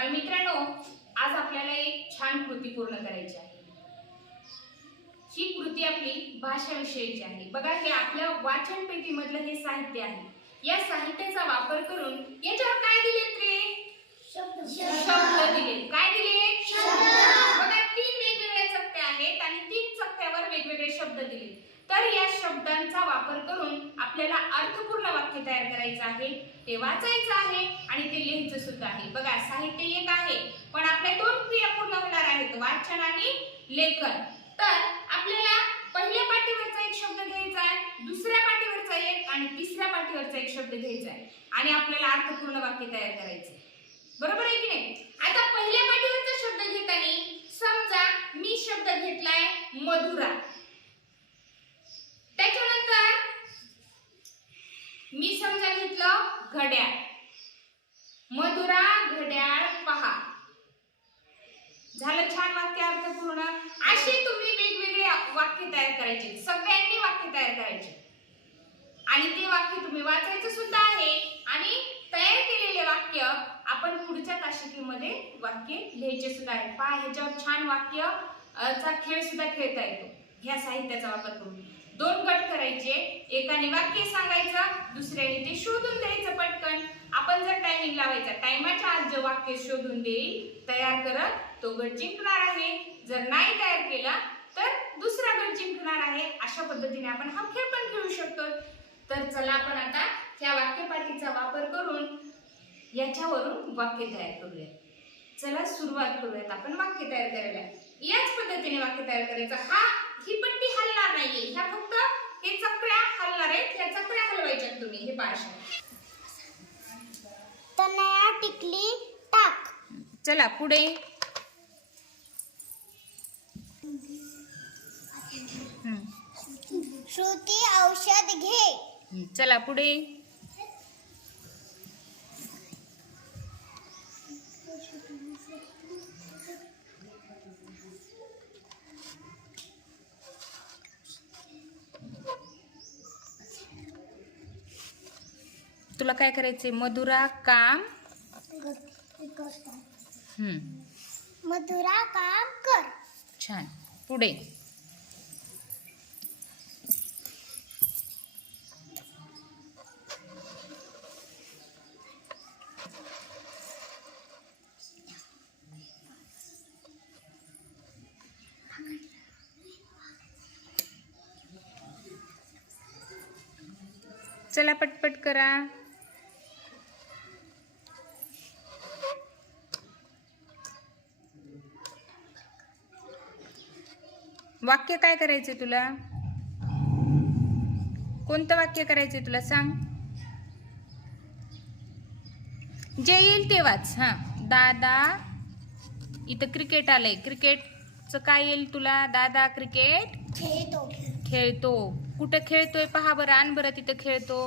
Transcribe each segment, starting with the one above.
बालमित्रांनो आज आपल्याला एक छान कृती पूर्ण करायची आहे. ही कृती आपली भाषाविषयीची आहे. बघा हे आपल्या वाचन पेटीमधलं हे साहित्य आहे. या साहित्याचा वापर करून याच्यावर काय दिलेत रे? शब्द. दिले काय दिले बघा तीन वेगवेगळे चकते आहेत आणि तीन चकत्यावर वेगवेगळे शब्द दिले तर या शब्दांचा वापर करून आपल्याला अर्थपूर्ण वाक्य तयार करायचं आहे ते वाचायचं आहे आणि ते लिहायचं सुद्धा आहे. बघा साहित्य एक आहे पण आपल्या दोन क्रिया पूर्ण होणार आहेत वाचन आणि लेखन. तर आपल्याला पहिल्या पाठीवरचा एक शब्द घ्यायचा आहे दुसऱ्या पाठीवरचा एक आणि तिसऱ्या पाठीवरचा एक शब्द घ्यायचा आहे. आणि आपल्याला अर्थपूर्ण वाक्य तयार करायचे बरोबर आहे की नाही? आता घड्याळ. मधुरा घड्याळ पहा. झालं छान वाक्य अर्थपूर्ण. अशी तुम्ही वेगवेगळे वाक्य तयार करायचे. सगळ्यांनी वाक्य तयार करायचे. आणि ते वाक्य तुम्ही वाचायचं सुद्धा आहे. आणि तयार केलेले वाक्य आपण पुढच्या ताशिकेमध्ये वाक्य लिहायचे सुद्धा आहे. पहा ह्याच्यावर छान वाक्य चा खेळ सुद्धा खेळता येतो. ह्या साहित्याचा वापर करून. दोन गट करायचे. एकाने वाक्य सांगायचं दुसऱ्याने ते शोधून द्यायचं. पटकन आपण जर टायमिंग लावायचा टायमाच्या आज जे वाक्य शोधून देईल तयार करत तो गट जिंकणार आहे. जर नाही तयार केला तर दुसरा गट जिंकणार आहे. अशा पद्धतीने आपण हा खेळ पण खेळू शकतो. तर चला आपण आता ह्या वाक्यपाठीचा वापर करून याच्यावरून वाक्य तयार करूया चला सुरुवात करूयात आपण वाक्य तयार करायला. याच पद्धतीने वाक्य तयार करायचं. हा ही पट्टी हलणार नाहीये. ह्या फक्त हे चकड्या हलणार आहेत. ह्या चकड्या हलवायच्या तुम्ही हे पाशा चला पुढे. श्रुती औषध घे. चला पुढे. तुला काय करायचंय? मधुरा काम. मधुरा काम कर. छान. पुढे. चला पटपट करा. वाक्य काय करायचंय तुला? कोणतं वाक्य करायचंय तुला सांग? जे येईल ते वाच हा. दादा इथं क्रिकेट आलंय. क्रिकेटचं काय येईल तुला? दादा क्रिकेट खेळतो. खेळतो. कुठं खेळतोय पहा बरं. आण बरं तिथं खेळतो.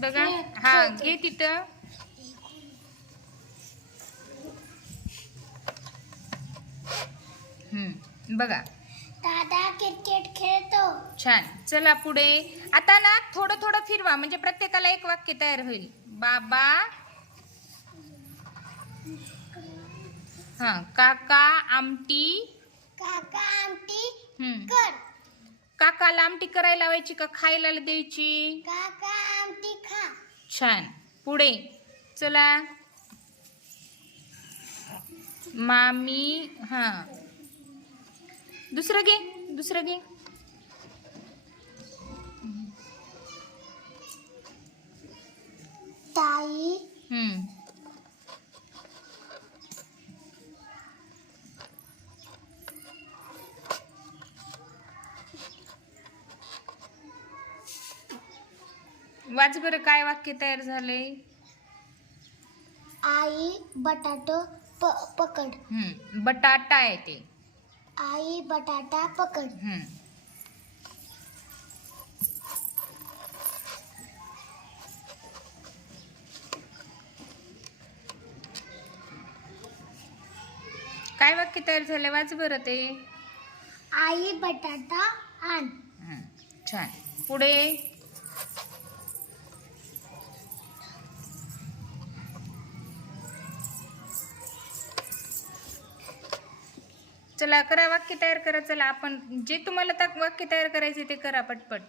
बघा. हा घे तिथं. हम्म बघा. दादा क्रिकेट खेळतो. छान. चला पुढे. आता ना थोडं थोडं फिरवा. म्हणजे प्रत्येकाला एक वाक्य तयार होईल. बाबा. हा काका आमटी. काका आमटी हम्म. कर. काकाला आमटी करायला लावायची का खायला द्यायची? काका आमटी खा. छान. पुढे. चला. मामी. हा. दुसरं घे दुसरं घे. ताई. हम्म. वाच बरं काय वाक्य तयार झालंय? आई बटाटो प पकड. हम्म बटाटा आहे ते. आई बटाटा पकड. हम्म. काय वाक्य तयार झालं वाच बरं ते. आई बटाटा आण. हम्म, छान. पुढे. चला करा वाक्य तयार करा चला आपण जे तुम्हाला वाक्य तयार करायचे ते करा पटपट.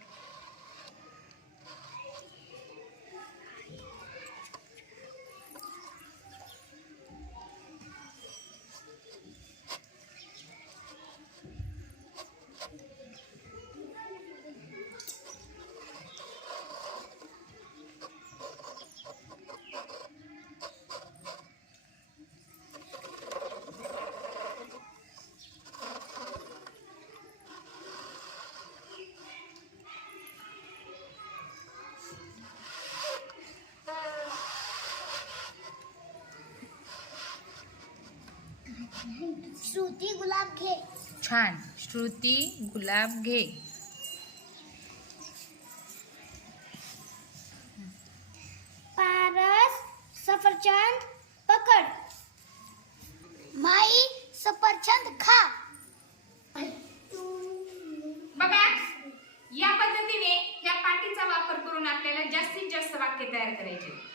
श्रुती गुलाब घे. छान. श्रुती गुलाब घे. पारस सफरचंद पकड. माई सफरचंद खा. बघा या पद्धतीने या पाठीचा वापर करून आपल्याला जास्तीत जास्त वाक्य तयार करायचे.